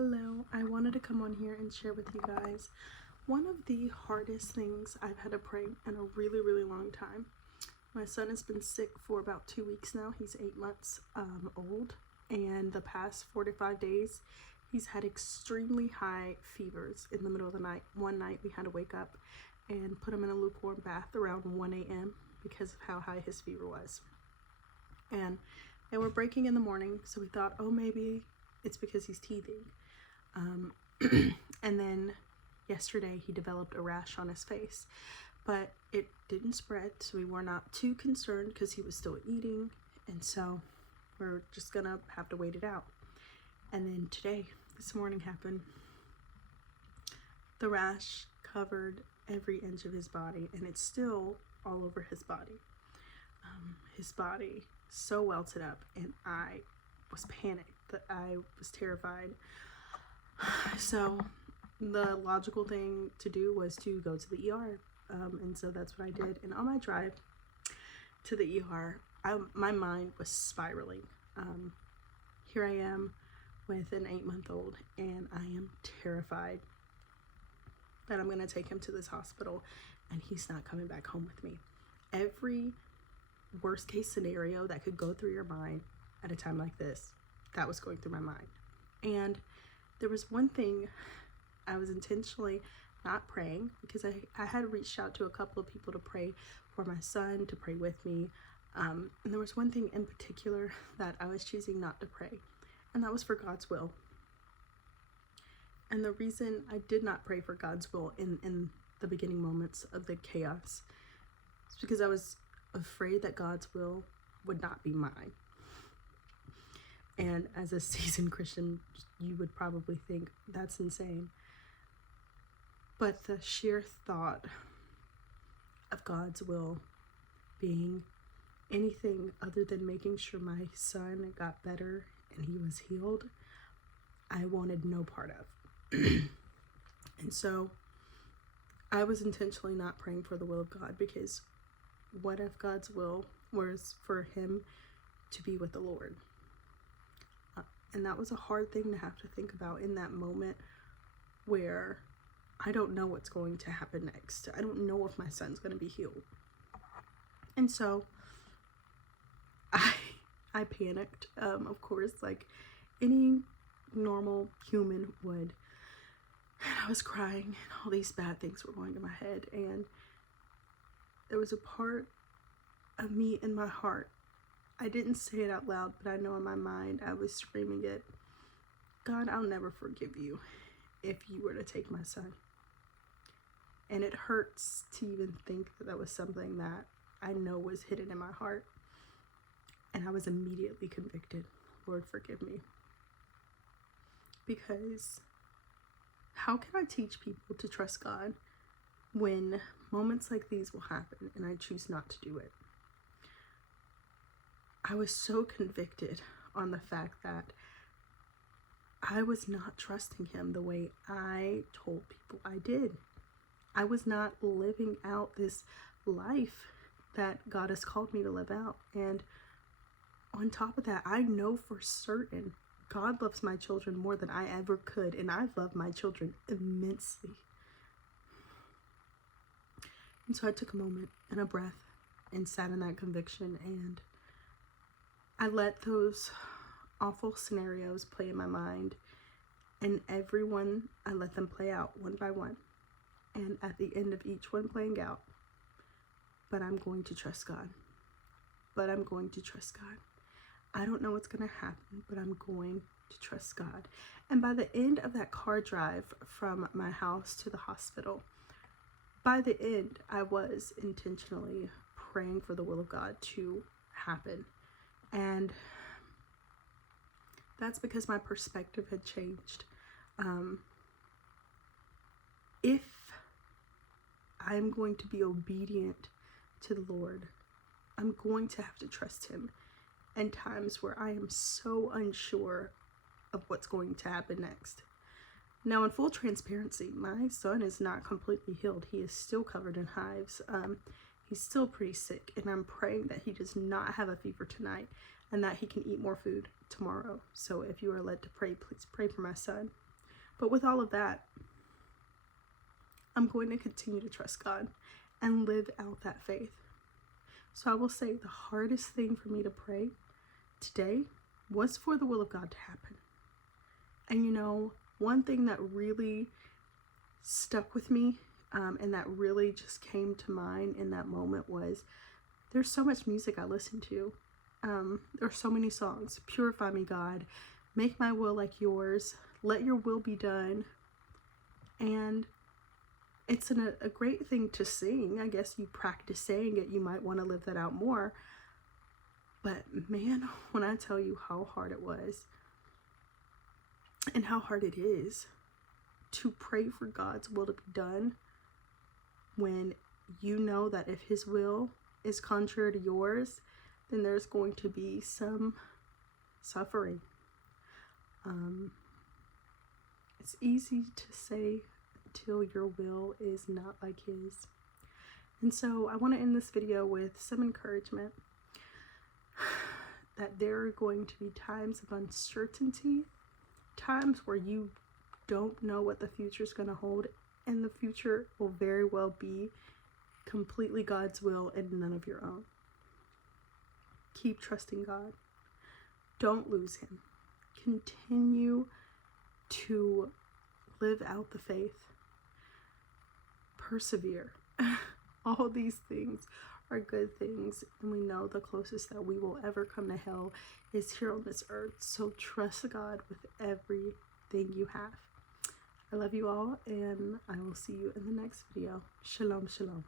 Hello, I wanted to come on here and share with you guys one of the hardest things I've had to pray in a really long time. My son has been sick for about 2 weeks now. He's 8 months old, and the past 4 to 5 days he's had extremely high fevers in the middle of the night. One night we had to wake up and put him in a lukewarm bath around 1 a.m. because of how high his fever was. And they were breaking in the morning, so we thought, oh, maybe it's because he's teething. And then yesterday he developed a rash on his face, but it didn't spread, so we were not too concerned because he was still eating, and so we're just gonna have to wait it out. And then this morning happened. The rash covered every inch of his body, and it's still all over his body. His body so welted up, and I was panicked. That I was terrified. So the logical thing to do was to go to the ER, and so that's what I did. And on my drive to the ER, my mind was spiraling. Here I am with an 8-month-old, and I am terrified that I'm going to take him to this hospital and he's not coming back home with me. Every worst case scenario that could go through your mind at a time like this, that was going through my mind. And there was one thing I was intentionally not praying, because I had reached out to a couple of people to pray for my son, to pray with me, and there was one thing in particular that I was choosing not to pray, and that was for God's will. And the reason I did not pray for God's will in the beginning moments of the chaos is because I was afraid that God's will would not be mine. And as a seasoned Christian, you would probably think that's insane. But the sheer thought of God's will being anything other than making sure my son got better and he was healed, I wanted no part of. And so I was intentionally not praying for the will of God, because what if God's will was for him to be with the Lord? And that was a hard thing to have to think about in that moment where I don't know what's going to happen next. I don't know if my son's going to be healed. And so I panicked, of course, like any normal human would. And I was crying, and all these bad things were going in my head. And there was a part of me in my heart, I didn't say it out loud, but I know in my mind I was screaming it, God, I'll never forgive you if you were to take my son. And it hurts to even think that that was something that I know was hidden in my heart. And I was immediately convicted. Lord, forgive me. Because how can I teach people to trust God when moments like these will happen and I choose not to do it? I was so convicted on the fact that I was not trusting him the way I told people I did. I was not living out this life that God has called me to live out. And on top of that, I know for certain God loves my children more than I ever could, and I love my children immensely. And so I took a moment and a breath and sat in that conviction, and I let those awful scenarios play in my mind, and I let them play out one by one. And at the end of each one playing out, but I'm going to trust God. But I'm going to trust God. I don't know what's going to happen, but I'm going to trust God. And by the end of that car drive from my house to the hospital, by the end, I was intentionally praying for the will of God to happen. And that's because my perspective had changed. If I'm going to be obedient to the Lord, I'm going to have to trust him in times where I am so unsure of what's going to happen next. Now, in full transparency, my son is not completely healed. He is still covered in hives. He's still pretty sick, and I'm praying that he does not have a fever tonight and that he can eat more food tomorrow. So if you are led to pray, please pray for my son. But with all of that, I'm going to continue to trust God and live out that faith. So I will say the hardest thing for me to pray today was for the will of God to happen. And you know, one thing that really stuck with me and that really just came to mind in that moment was there's so much music I listen to. There's so many songs. Purify me, God. Make my will like yours. Let your will be done. And it's a great thing to sing. I guess you practice saying it, you might want to live that out more. But man, when I tell you how hard it was and how hard it is to pray for God's will to be done when you know that if his will is contrary to yours, then there's going to be some suffering. It's easy to say until your will is not like his. And so I want to end this video with some encouragement that there are going to be times of uncertainty, times where you don't know what the future is going to hold, and the future will very well be completely God's will and none of your own. Keep trusting God. Don't lose him. Continue to live out the faith. Persevere. All these things are good things, and we know the closest that we will ever come to hell is here on this earth. So trust God with everything you have. I love you all, and I will see you in the next video. Shalom, shalom.